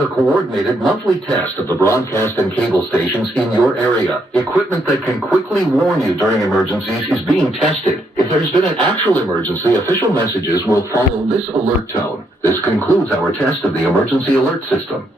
a coordinated monthly test of the broadcast and cable stations in your area. Equipment that can quickly warn you during emergencies is being tested. If there's been an actual emergency, official messages will follow this alert tone. This concludes our test of the emergency alert system.